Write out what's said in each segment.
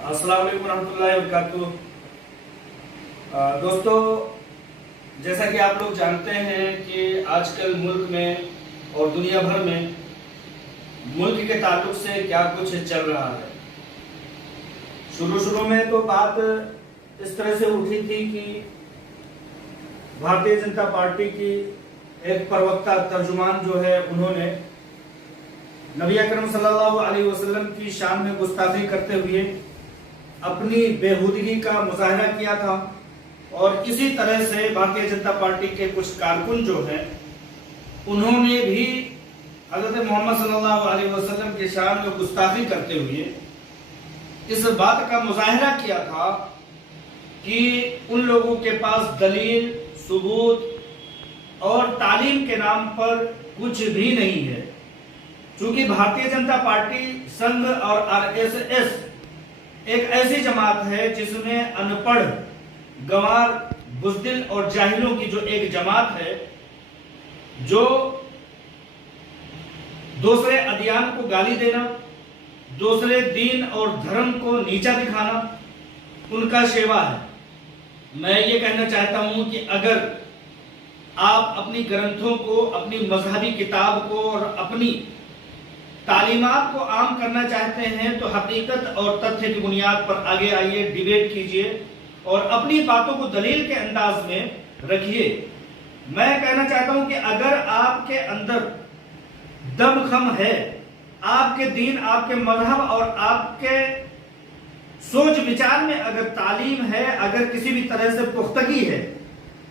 अस्सलाम वालेकुम रहमतुल्लाहि व बरकातुहू। दोस्तों, जैसा कि आप लोग जानते हैं कि आजकल मुल्क में और दुनिया भर में मुल्क के ताल्लुक से क्या कुछ चल रहा है। शुरू में तो बात इस तरह से उठी थी कि भारतीय जनता पार्टी की एक प्रवक्ता तर्जुमान जो है, उन्होंने नबी अकरम सल्लल्लाहु अलैहि वसल्लम की शान में गुस्ताखी करते हुए अपनी बेहूदगी का मुजाहरा किया था। और इसी तरह से भारतीय जनता पार्टी के कुछ कारकुन जो हैं, उन्होंने भी हजरत मोहम्मद सल्लल्लाहु अलैहि वसल्लम के शान में गुस्ताखी करते हुए इस बात का मुजाहरा किया था कि उन लोगों के पास दलील, सबूत और तालीम के नाम पर कुछ भी नहीं है। चूंकि भारतीय जनता पार्टी, संघ और आरएसएस एक ऐसी जमात है जिसमें अनपढ़, गंवार, बुज़दिल और जाहिलों की जो एक जमात है, जो दूसरे अदियान को गाली देना, दूसरे दीन और धर्म को नीचा दिखाना उनका शेवा है। मैं ये कहना चाहता हूं कि अगर आप अपनी ग्रंथों को, अपनी मजहबी किताब को और अपनी तालीमात को आम करना चाहते हैं तो हकीकत और तथ्य की बुनियाद पर आगे आइए, डिबेट कीजिए और अपनी बातों को दलील के अंदाज में रखिए। मैं कहना चाहता हूं कि अगर आपके अंदर दमखम है, आपके दीन, आपके मजहब और आपके सोच विचार में अगर तालीम है, अगर किसी भी तरह से पुख्तगी है,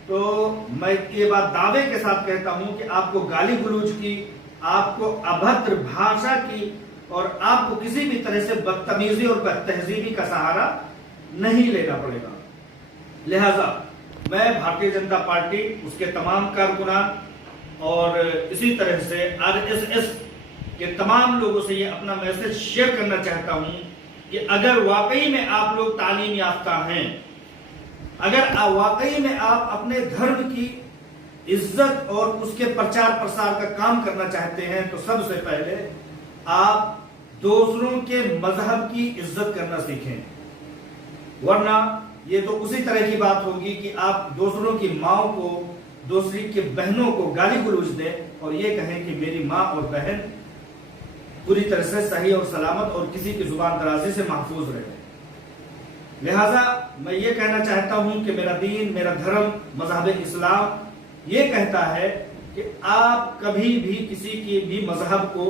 तो मैं ये बात दावे के साथ कहता हूं कि आपको गाली गलौज की, आपको अभद्र भाषा की और आपको किसी भी तरह से बदतमीजी और बदतहजीबी का सहारा नहीं लेना पड़ेगा। लिहाजा मैं भारतीय जनता पार्टी, उसके तमाम कारकुनान और इसी तरह से आरएसएस के तमाम लोगों से ये अपना मैसेज शेयर करना चाहता हूं कि अगर वाकई में आप लोग तालीम याफ्ता हैं, अगर वाकई में आप अपने धर्म की इज्जत और उसके प्रचार प्रसार का काम करना चाहते हैं, तो सबसे पहले आप दूसरों के मजहब की इज्जत करना सीखें। वरना ये तो उसी तरह की बात होगी कि आप दूसरों की माओ को, दूसरी के बहनों को गाली गलौज दें और ये कहें कि मेरी माँ और बहन पूरी तरह से सही और सलामत और किसी की जुबान दराजी से महफूज रहे। लिहाजा मैं ये कहना चाहता हूं कि मेरा दीन, मेरा धर्म, मजहब इस्लाम ये कहता है कि आप कभी भी किसी के भी मजहब को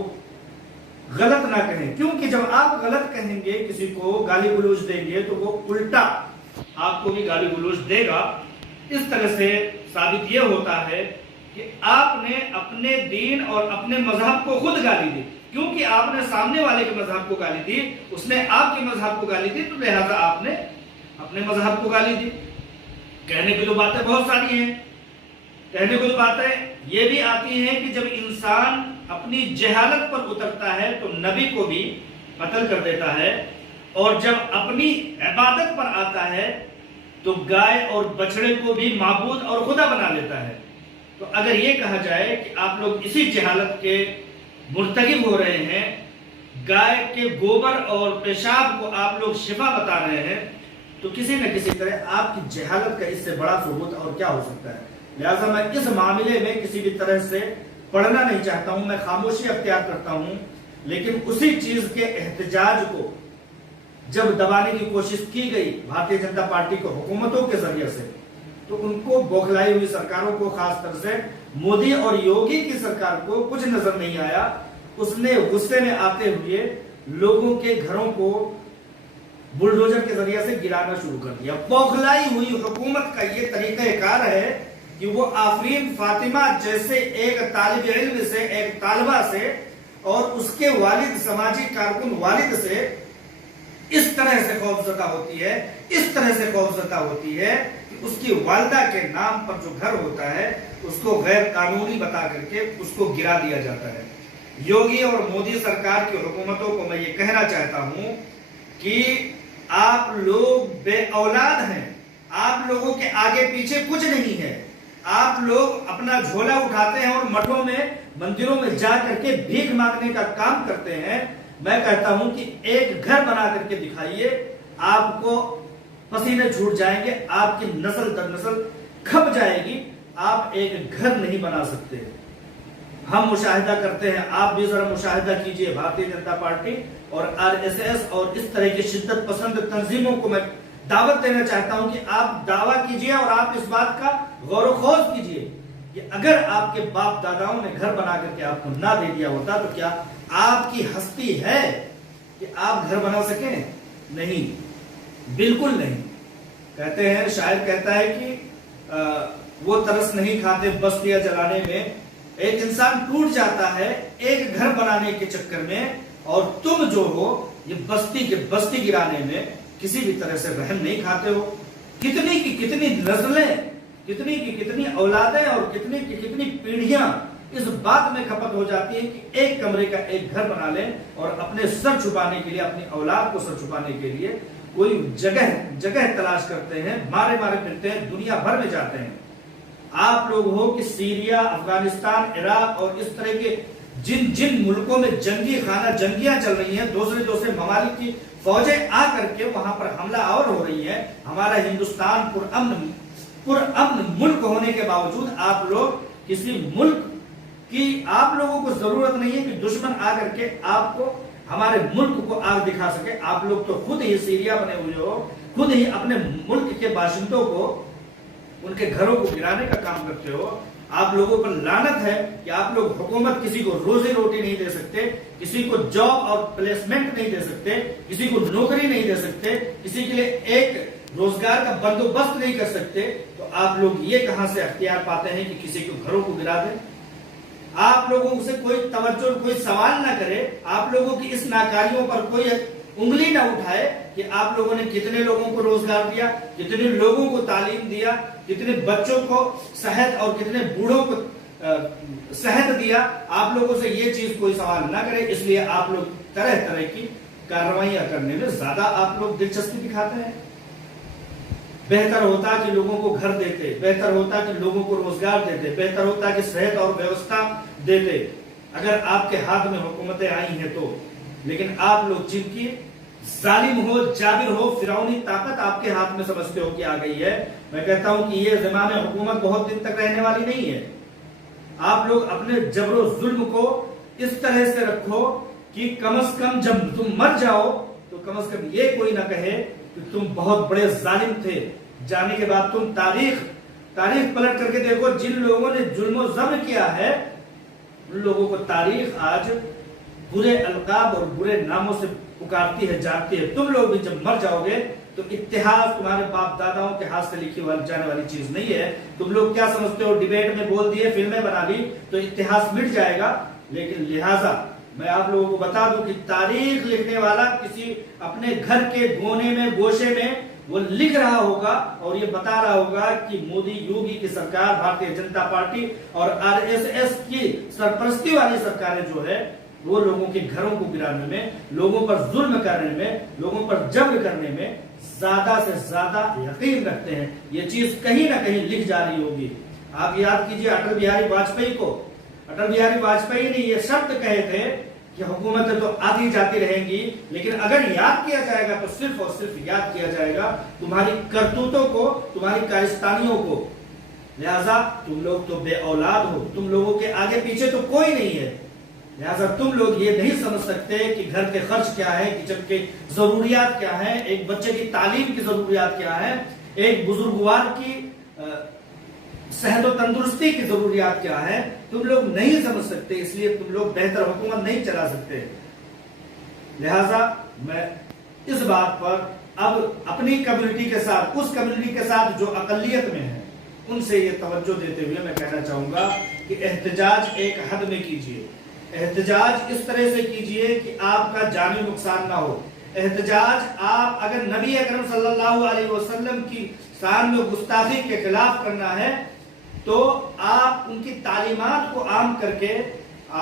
गलत ना कहें, क्योंकि जब आप गलत कहेंगे, किसी को गाली गलौज देंगे, तो वो उल्टा आपको भी गाली गलौज देगा। इस तरह से साबित ये होता है कि आपने अपने दीन और अपने मजहब को खुद गाली दी, क्योंकि आपने सामने वाले के मजहब को गाली दी, उसने आपके मजहब को गाली दी, तो लिहाजा आपने अपने मजहब को गाली दी। कहने की तो बातें बहुत सारी हैं, कहने को तो बातें ये भी आती हैं कि जब इंसान अपनी जहालत पर उतरता है तो नबी को भी कत्ल कर देता है, और जब अपनी इबादत पर आता है तो गाय और बछड़े को भी माबूद और खुदा बना लेता है। तो अगर ये कहा जाए कि आप लोग इसी जहालत के मुर्तकिब हो रहे हैं, गाय के गोबर और पेशाब को आप लोग शिफा बता रहे हैं, तो किसी न किसी तरह आपकी जहालत का इससे बड़ा सबूत और क्या हो सकता है। लिहाजा मैं इस मामले में किसी भी तरह से पढ़ना नहीं चाहता हूं, मैं खामोशी अख्तियार करता हूं, लेकिन उसी चीज के एहतजाज को जब दबाने की कोशिश की गई भारतीय जनता पार्टी को हुकूमतों के जरिए से, तो उनको बौखलाई हुई सरकारों को, खासकर से मोदी और योगी की सरकार को कुछ नजर नहीं आया। उसने गुस्से में आते हुए लोगों के घरों को बुलडोजर के जरिए से गिराना शुरू कर दिया। बौखलाई हुई हुकूमत का ये तरीकाकार है कि वो आफरीन फातिमा जैसे एक तालिब इल्म से, एक तालिबा से और उसके वालिद, समाजी कारकुन वालिद से इस तरह से खौफजदा होती है, इस तरह से खौफजदा होती है कि उसकी वालिदा के नाम पर जो घर होता है उसको गैर कानूनी बता करके उसको गिरा दिया जाता है। योगी और मोदी सरकार की हुकूमतों को मैं ये कहना चाहता हूं कि आप लोग बे औलाद हैं, आप लोगों के आगे पीछे कुछ नहीं है। आप लोग अपना झोला उठाते हैं और मठों में, मंदिरों में जा करके भीख मांगने का काम करते हैं। मैं कहता हूं कि एक घर बना करके दिखाइए, آپ کو پسینے چھوٹ جائیں گے، آپ کی نسل در نسل کھپ جائے گی، آپ ایک گھر نہیں بنا سکتے۔ ہم مشاہدہ کرتے ہیں، آپ بھی ذرا مشاہدہ کیجئے، بھارتیہ جنتا پارٹی اور RSS اور اس طرح کی شدت پسند تنظیموں کو میں دعوت دینا چاہتا ہوں کہ آپ دعویٰ کیجئے اور آپ اس بات کا غور و خوض کیجئے کہ اگر آپ کے باپ داداؤں نے گھر بنا کر کے آپ کو نہ دے دیا ہوتا تو کیا آپ کی ہستی ہے کہ آپ گھر بنا سکیں؟ نہیں، بالکل نہیں۔ کہتے ہیں، شاعر کہتا ہے کہ وہ ترس نہیں کھاتے بستیاں جلانے میں۔ ایک انسان ٹوٹ جاتا ہے ایک گھر بنانے کے چکر میں، اور تم جو ہو یہ بستی کے بستی گرانے میں کسی بھی طرح سے رحم نہیں کھاتے ہو۔ کتنی کی کتنی نسلیں، کتنی کی کتنی اولادیں اور کتنی کی کتنی پیڑھیاں اس بات میں کھپت ہو جاتی ہیں کہ ایک کمرے کا ایک گھر بنا لیں اور اپنے سر چھپانے کے لیے، اپنی اولاد کو سر چھپانے کے لیے کوئی جگہ تلاش کرتے ہیں، مارے پھرتے ہیں، دنیا بھر میں جاتے ہیں۔ آپ لوگ ہو کہ سیریا، افغانستان، عراق اور اس طرح کے جن ملکوں میں جنگی خانہ جنگیاں چل رہی ہیں، دوسرے ممالک کی فوجیں آ کر کے وہاں پر حملہ آور ہو رہی ہیں، ہمارا ہندوستان پرامن ملک ہونے کے باوجود آپ لوگ کسی ملک کی، آپ لوگوں کو ضرورت نہیں ہے کہ دشمن آ کر کے آپ کو، ہمارے ملک کو آگ دکھا سکے۔ آپ لوگ تو خود ہی سیریا بنے ہوئے ہو، خود ہی اپنے ملک کے باشندوں کو، ان کے گھروں کو گرانے کا کام کرتے ہو۔ آپ لوگوں پر لعنت ہے کہ آپ لوگ حکومت کسی کو روزی روٹی نہیں دے سکتے، کسی کو جاب اور پلیسمنٹ نہیں دے سکتے، کسی کو نوکری نہیں دے سکتے، کسی کے لیے ایک روزگار کا بندوبست نہیں کر سکتے، تو آپ لوگ یہ کہاں سے اختیار پاتے ہیں کہ کسی کو گھروں کو گرا دیں؟ آپ لوگوں سے کوئی توجہ، کوئی سوال نہ کرے، آپ لوگوں کی اس ناکاریوں پر کوئی انگلی نہ اٹھائے کہ آپ لوگوں نے کتنے لوگوں کو روزگار دیا، کتنے لوگوں کو تعلیم دیا، کتنے بچوں کو صحت اور کتنے بوڑھوں کو صحت دیا۔ آپ لوگوں سے یہ چیز کوئی سوال نہ کرے، اس لیے آپ لوگ طرح کی کارروائیاں کرنے میں زیادہ آپ لوگ دلچسپی دکھاتے ہیں۔ بہتر ہوتا کہ لوگوں کو گھر دیتے، بہتر ہوتا کہ لوگوں کو روزگار دیتے، بہتر ہوتا کہ صحت اور ویوستھا دیتے اگر آپ کے ہاتھ میں حکومتیں آئی ہیں تو۔ لیکن آپ لوگ جن کی ظالم ہو، جابر ہو، فرعونی طاقت آپ کے ہاتھ میں سمجھتے ہو کہ آ گئی ہے، میں کہتا ہوں کہ یہ زمانہ حکومت بہت دن تک رہنے والی نہیں ہے۔ آپ لوگ اپنے جبر و ظلم کو اس طرح سے رکھو کہ کم از کم جب تم مر جاؤ تو کم از کم یہ کوئی نہ کہے کہ تم بہت بڑے ظالم تھے۔ جانے کے بعد تم تاریخ پلٹ کر کے دیکھو، جن لوگوں نے ظلم و ضبط کیا ہے ان لوگوں کو تاریخ آج برے القاب اور برے ناموں سے پکارتی ہے، جانتی ہے۔ تم لوگ بھی جب مر جاؤ گے تو اتحاد تمہارے باپ داداؤں کے ہاتھ سے لکھی جانے والی چیز نہیں ہے۔ تم لوگ کیا سمجھتے ہو، ڈیبیٹ میں بول دیے، فلمیں بنا لی تو اتحاد مٹ جائے گا؟ لیکن لہٰذا میں آپ لوگوں کو بتا دوں کہ تاریخ لکھنے والا کسی اپنے گھر کے کونے میں، گوشے میں وہ لکھ رہا ہوگا اور یہ بتا رہا ہوگا کہ مودی یوگی کی سرکار، بھارتیہ جنتا پارٹی اور RSS کی سرپرستی والی سرکاریں جو ہے وہ لوگوں کے گھروں کو گرانے میں، لوگوں پر ظلم کرنے میں، لوگوں پر جبر کرنے میں زیادہ سے زیادہ یقین رکھتے ہیں۔ یہ چیز کہیں نہ کہیں لکھ جا رہی ہوگی۔ آپ یاد کیجئے اٹل بہاری واجپئی کو، اٹل بہاری واجپئی نے یہ شرط کہے تھے کہ حکومتیں تو آتی جاتی رہیں گی، لیکن اگر یاد کیا جائے گا تو صرف اور صرف یاد کیا جائے گا تمہاری کرتوتوں کو، تمہاری کارستانیوں کو۔ لہذا تم لوگ تو بے اولاد ہو، تم لوگوں کے آگے پیچھے تو کوئی نہیں ہے، لہذا تم لوگ یہ نہیں سمجھ سکتے کہ گھر کے خرچ کیا ہے، کچن کے ضروریات کیا ہیں، ایک بچے کی تعلیم کی ضروریات کیا ہے، ایک بزرگوار کی صحت و تندرستی کی ضروریات کیا ہے، تم لوگ نہیں سمجھ سکتے، اس لیے تم لوگ بہتر حکومت نہیں چلا سکتے۔ لہذا میں اس بات پر اب اپنی کمیونٹی کے ساتھ، اس کمیونٹی کے ساتھ جو اقلیت میں ہے، ان سے یہ توجہ دیتے ہوئے میں کہنا چاہوں گا کہ احتجاج ایک حد میں کیجیے، احتجاج اس طرح سے کیجئے کہ آپ کا جانی نقصان نہ ہو۔ احتجاج آپ اگر نبی اکرم صلی اللہ علیہ وسلم کی شان میں گستاخی کے خلاف کرنا ہے تو آپ ان کی تعلیمات کو عام کر کے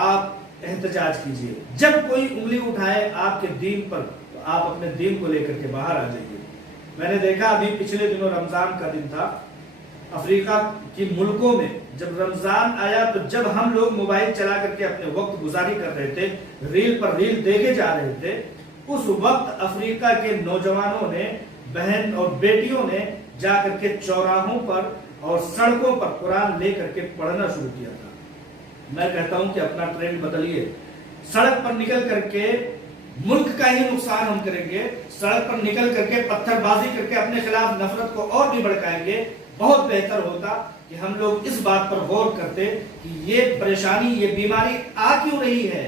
آپ احتجاج کیجئے۔ جب کوئی انگلی اٹھائے آپ کے دین پر تو آپ اپنے دین کو لے کر کے باہر آ جائیے۔ میں نے دیکھا ابھی پچھلے دنوں رمضان کا دن تھا، افریقہ کی ملکوں میں جب رمضان آیا تو جب ہم لوگ موبائل چلا کر کے اپنے وقت گزاری کر رہے تھے، ریل پر ریل دیکھے جا رہے تھے، उस वक्त अफ्रीका के नौजवानों ने, बहन और बेटियों ने जाकर के चौराहों पर और सड़कों पर कुरान लेकर के पढ़ना शुरू किया था। मैं कहता हूं कि अपना ट्रेंड बदलिए। सड़क पर निकल करके मुल्क का ही नुकसान हम करेंगे, सड़क पर निकल करके पत्थरबाजी करके अपने खिलाफ नफरत को और भी भड़काएंगे। बहुत बेहतर होता कि हम लोग इस बात पर गौर करते कि ये परेशानी, ये बीमारी आ क्यों रही है,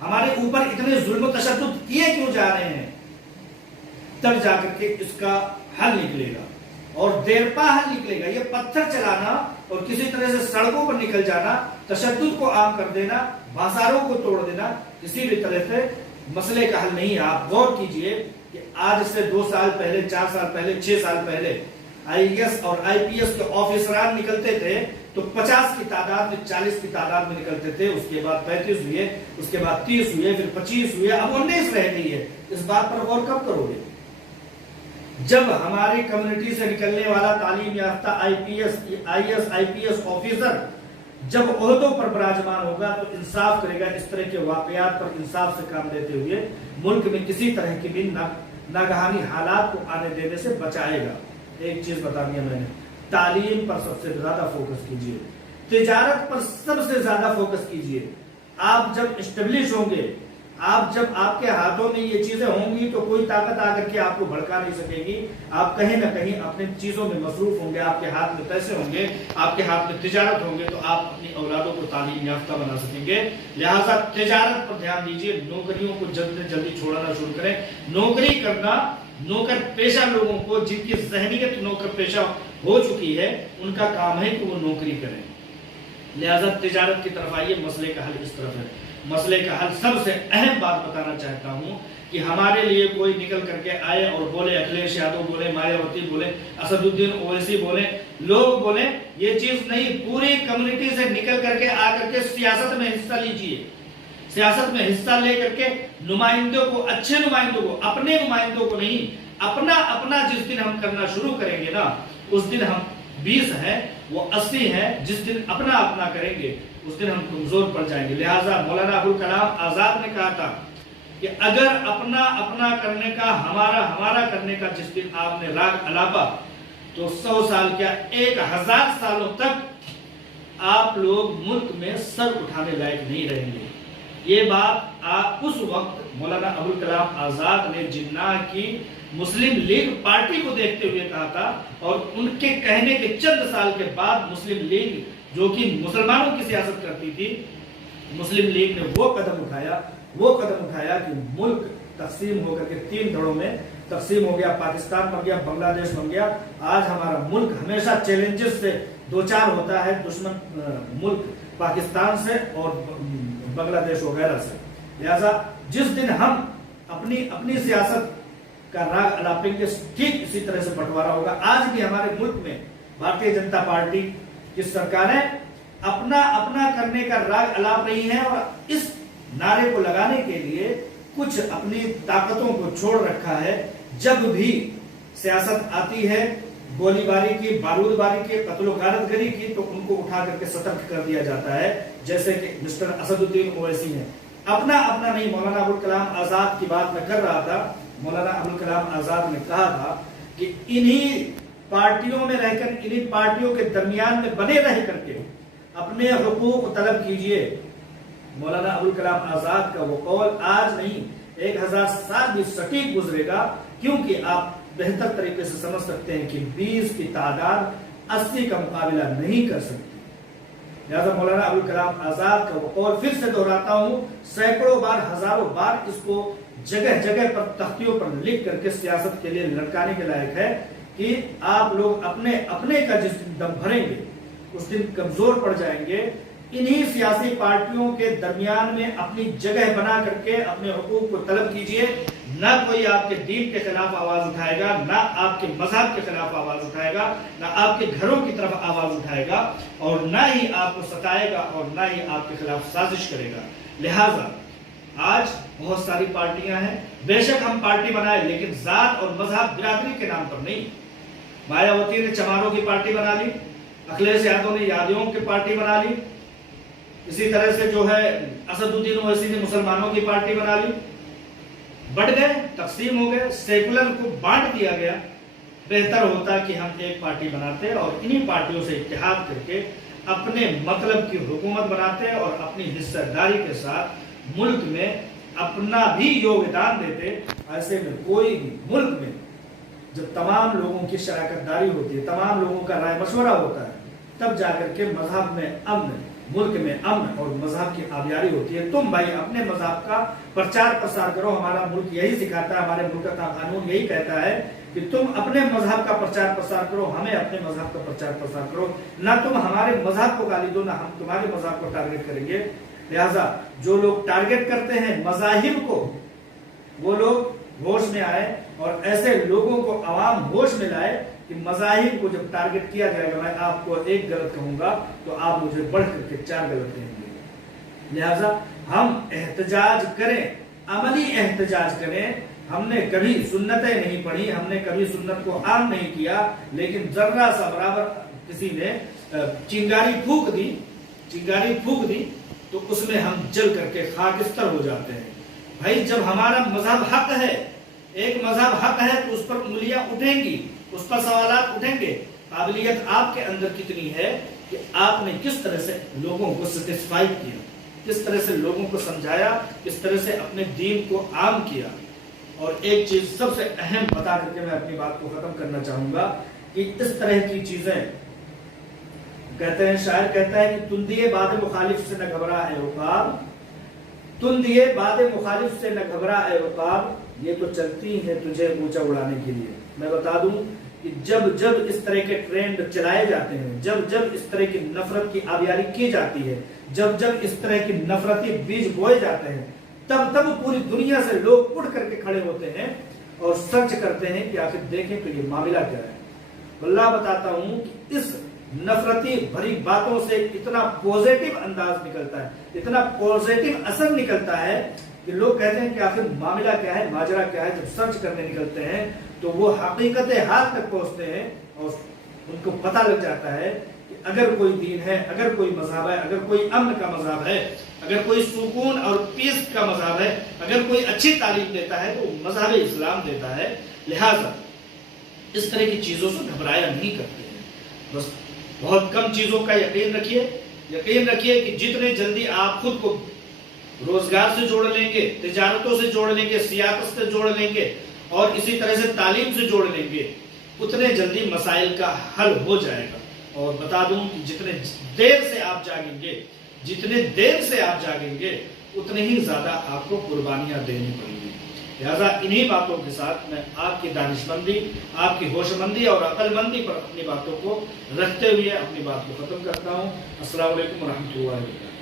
हमारे ऊपर इतने जुल्म तशद्दुद किए क्यों जा रहे हैं, तब जाकर के इसका हल निकलेगा और देरपा हल निकलेगा। ये पत्थर चलाना और किसी तरह से सड़कों पर निकल जाना, तशद्दुद को आम कर देना, बाजारों को तोड़ देना, किसी भी तरह से मसले का हल नहीं है। आप गौर कीजिए कि आज से 2 साल पहले, 4 साल पहले, 6 साल पहले आईएएस और आईपीएस के ऑफिसरान निकलते थे तो 50 की तादाद में, 40 की तादाद में निकलते थे, उसके बाद 35 हुए, उसके बाद 30 हुए, फिर 25 हुए, अब 19 रह गई है। इस बात पर गौर कब करोगे? जब हमारी कम्युनिटी से निकलने वाला तालीम याफ्ता आईएएस आईपीएस ऑफिसर जब ओहदों पर विराजमान होगा तो इंसाफ करेगा, इस तरह के वाकयात पर इंसाफ से काम लेते हुए मुल्क में किसी तरह की भी नागहानी हालात को आने देने से बचाएगा। एक चीज बता दिया मैंने, तालीम पर सबसे ज्यादा फोकस कीजिए, तिजारत पर सबसे ज्यादा फोकस कीजिए। आप जब एस्टेब्लिश होंगे, आप जब आपके हाथों में ये चीजें होंगी तो कोई ताकत आकर के आपको भड़का नहीं सकेगी। आप कहीं ना कहीं अपने चीजों में मसरूफ होंगे, आपके हाथ में पैसे होंगे, आपके हाथ में तिजारत होंगे, तो आप अपनी औलादों को तालीम याफ्ता बना सकेंगे। लिहाजा तिजारत पर ध्यान दीजिए, नौकरियों को जल्द से जल्दी छोड़ना शुरू करें। नौकरी करना नौकर पेशा लोगों को, जिनकी जहनीयत नौकर पेशा हो चुकी है, उनका काम है कि वो नौकरी करें। लिहाजा तिजारत की तरफ आइए, मसले का हल इस तरफ है। मसले का हल, सबसे अहम बात बताना चाहता हूं कि हमारे लिए कोई निकल करके आए और बोले, अखिलेश यादव बोले, मायावती बोले, असदुद्दीन ओवैसी बोले, लोग बोले, ये चीज नहीं, पूरी कम्युनिटी से निकल करके आकर के सियासत में हिस्सा लीजिए। सियासत में हिस्सा लेकर के नुमाइंदों को, अच्छे नुमाइंदों को, अपने नुमाइंदों को नहीं, अपना अपना जिस दिन हम करना शुरू करेंगे ना, उस दिन हम 20 हैं, वो 80 हैं। जिस दिन अपना अपना करेंगे उस दिन हम कमजोर पड़ जाएंगे। लिहाजा मौलाना अबुल कलाम आजाद ने कहा था कि अगर अपना अपना करने का, हमारा हमारा करने का जिस दिन आपने राग अलापा, तो 100 साल क्या 1000 सालों तक आप लोग मुल्क में सर उठाने लायक नहीं रहेंगे। ये बात आप उस वक्त मौलाना अबुल कलाम आजाद ने जिन्ना की मुस्लिम लीग पार्टी को देखते हुए कहा था, और उनके कहने के चंद साल के बाद मुस्लिम लीग, जो कि मुसलमानों की सियासत करती थी, मुस्लिम लीग ने वो कदम उठाया कि मुल्क तकसीम होकर के 3 धड़ों में तकसीम हो गया। पाकिस्तान बन गया, बांग्लादेश बन गया। आज हमारा मुल्क हमेशा चैलेंजेस से दो चार होता है, दुश्मन मुल्क पाकिस्तान से और बांग्लादेश वगैरह से। लिहाजा जिस दिन हम अपनी सियासत का राग अलापेंगे, ठीक इसी तरह से बंटवारा होगा। आज भी हमारे मुल्क में भारतीय जनता पार्टी की सरकारें अपना अपना करने का राग अलाप रही हैं और इस नारे को लगाने के लिए कुछ अपनी ताकतों को छोड़ रखा है। जब भी सियासत आती है, गोलीबारी की, बारूदबारी की, कत्लो गारतगरी की, तो उनको उठा करके सतर्क कर दिया जाता है, जैसे कि मिस्टर असदुद्दीन ओवैसी ने। अपना अपना नहीं, मौलाना अबुल कलाम आजाद की बात मैं कर रहा था। मौलाना अबुल कलाम आजाद ने कहा था कि इन्हीं पार्टियों में रहकर, इन्हीं पार्टियों के दरमियान में बने रह करके अपने हुकूक तलब कीजिए। मौलाना अबुल कलाम आजाद का वो कौल आज नहीं, 1000 साल भी सटीक गुजरेगा, क्योंकि आप बेहतर तरीके से समझ सकते हैं कि 20 की तादाद 80 का मुकाबला नहीं कर सकती। लिहाजा मौलाना अबुल कलाम आजाद का वो कौल फिर से दोहराता हूं, सैकड़ों बार, हजारों बार इसको जगह जगह पर तख्तियों पर लिख करके सियासत के लिए लटकाने के लायक है कि आप लोग अपने अपने का जिस दिन दम भरेंगे उस दिन कमजोर पड़ जाएंगे। इन्हीं सियासी पार्टियों के दरमियान में अपनी जगह बना करके अपने हुकूक को तलब कीजिए। ना कोई आपके दीन के खिलाफ आवाज उठाएगा, ना आपके मजहब के खिलाफ आवाज उठाएगा, ना आपके घरों की तरफ आवाज उठाएगा, और ना ही आपको सताएगा और ना ही आपके खिलाफ साजिश करेगा। लिहाजा आज बहुत सारी पार्टियां हैं, बेशक हम पार्टी बनाए, लेकिन जात और मजहब बिरादरी के नाम पर नहीं। मायावती ने चमारों की पार्टी बना ली, अखिलेश यादव ने यादवों की पार्टी बना ली, इसी तरह से जो है असदुद्दीन ओवैसी ने मुसलमानों की पार्टी बना ली। بٹ گئے, تقسیم ہو گئے, سیکولر کو بانٹ دیا گیا. بہتر ہوتا کہ ہم ایک پارٹی بناتے اور انہی پارٹیوں سے اتحاد کر کے اپنے مطلب کی حکومت بناتے اور اپنی حصہ داری کے ساتھ ملک میں اپنا بھی یوگدان دیتے. ایسے میں کوئی بھی ملک میں جب تمام لوگوں کی شراکت داری ہوتی ہے, تمام لوگوں کا رائے مشورہ ہوتا ہے, تب جا کر کے مذہب میں امن, ملک میں امن اور مذہب کی آبیاری ہوتی ہے. تم بھائی اپنے مذہب کا پرچار پرسار کرو, ہمارا ملک یہی سکھاتا ہے, ہمارے ملک کا قانون یہی کہتا ہے کہ تم اپنے مذہب کا پرچار پرسار کرو, ہمیں اپنے مذہب کا پرچار پرسار کرو. نہ تم ہمارے مذہب کو گالی دو, نہ ہم تمہارے مذہب کو ٹارگٹ کریں گے. لہذا جو لوگ ٹارگٹ کرتے ہیں مذاہب کو, وہ لوگ ہوش میں آئے اور ایسے لوگوں کو عوام ہوش میں لائے کہ مذاہب کو جب ٹارگٹ کیا جائے گا, میں آپ کو ایک غلط کہوں گا تو آپ مجھے بڑھ کر کے 4 غلط کہیں گے. لہذا ہم احتجاج کریں, عملی احتجاج کریں. ہم نے کبھی سنتیں نہیں پڑھی, ہم نے کبھی سنت کو عام نہیں کیا, لیکن ذرہ سا برابر کسی نے چنگاری پھونک دی تو اس میں ہم جل کر کے خاکستر ہو جاتے ہیں. بھائی جب ہمارا مذہب حق ہے, ایک مذہب حق ہے تو اس پر انگلیاں اٹھیں گی, اس پر سوالات اٹھیں گے. قابلیت آپ کے اندر کتنی ہے کہ آپ نے کس طرح سے لوگوں کو سیٹسفائی کیا, کس طرح سے لوگوں کو سمجھایا, کس طرح سے اپنے دین کو عام کیا. اور ایک چیز سب سے اہم بتا کر کے میں اپنی بات کو ختم کرنا چاہوں گا کہ اس طرح کی چیزیں کہتے ہیں, شاعر کہتا ہے کہ تندیے باد مخالف سے نہ گھبرا اے عقاب, تندیے باد مخالف سے نہ گھبرا اے عقاب, یہ تو چلتی ہے تجھے اونچا اڑانے کے لیے. میں بتا دوں کہ جب اس طرح کے ٹرینڈ چلائے جاتے ہیں, جب اس طرح کی نفرت کی آبیاری کی جاتی ہے, جب اس طرح کی نفرتی بیج بوئے جاتے ہیں, تب پوری دنیا سے لوگ اٹھ کر کے کھڑے ہوتے ہیں اور سرچ کرتے ہیں کہ آخر دیکھیں کہ یہ معاملہ کیا ہے. اللہ بتاتا ہوں کہ اس نفرتی بھری باتوں سے اتنا پوزیٹو انداز نکلتا ہے, اتنا پوزیٹو اثر نکلتا ہے کہ لوگ کہتے ہیں کہ آخر معاملہ کیا ہے, ماجرا کیا ہے. جب سرچ کرنے نکلتے ہیں تو وہ حقیقت حال تک پہنچتے ہیں اور ان کو پتہ لگ جاتا ہے کہ اگر کوئی دین ہے, اگر کوئی مذہب ہے, اگر کوئی امن کا مذہب ہے, اگر کوئی سکون اور پیس کا مذہب ہے, اگر کوئی اچھی تعلیم دیتا ہے تو مذہب اسلام دیتا ہے. لہذا اس طرح کی چیزوں سے گھبرایا نہیں کرتے ہیں. بس بہت کم چیزوں کا یقین رکھیے کہ جتنے جلدی آپ خود کو روزگار سے جوڑ لیں گے, تجارتوں سے جوڑ لیں گے, سیاست سے جوڑ لیں گے اور اسی طرح سے تعلیم سے جوڑ لیں گے, اتنے جلدی مسائل کا حل ہو جائے گا. اور بتا دوں کہ جتنے دیر سے آپ جاگیں گے اتنے ہی زیادہ آپ کو قربانیاں دینی پڑیں گی. لہذا انہی باتوں کے ساتھ میں آپ کی دانش مندی, آپ کی ہوش مندی اور عقل مندی پر اپنی باتوں کو رکھتے ہوئے اپنی بات کو ختم کرتا ہوں. السلام علیکم ورحمۃ اللہ وبرکاتہ.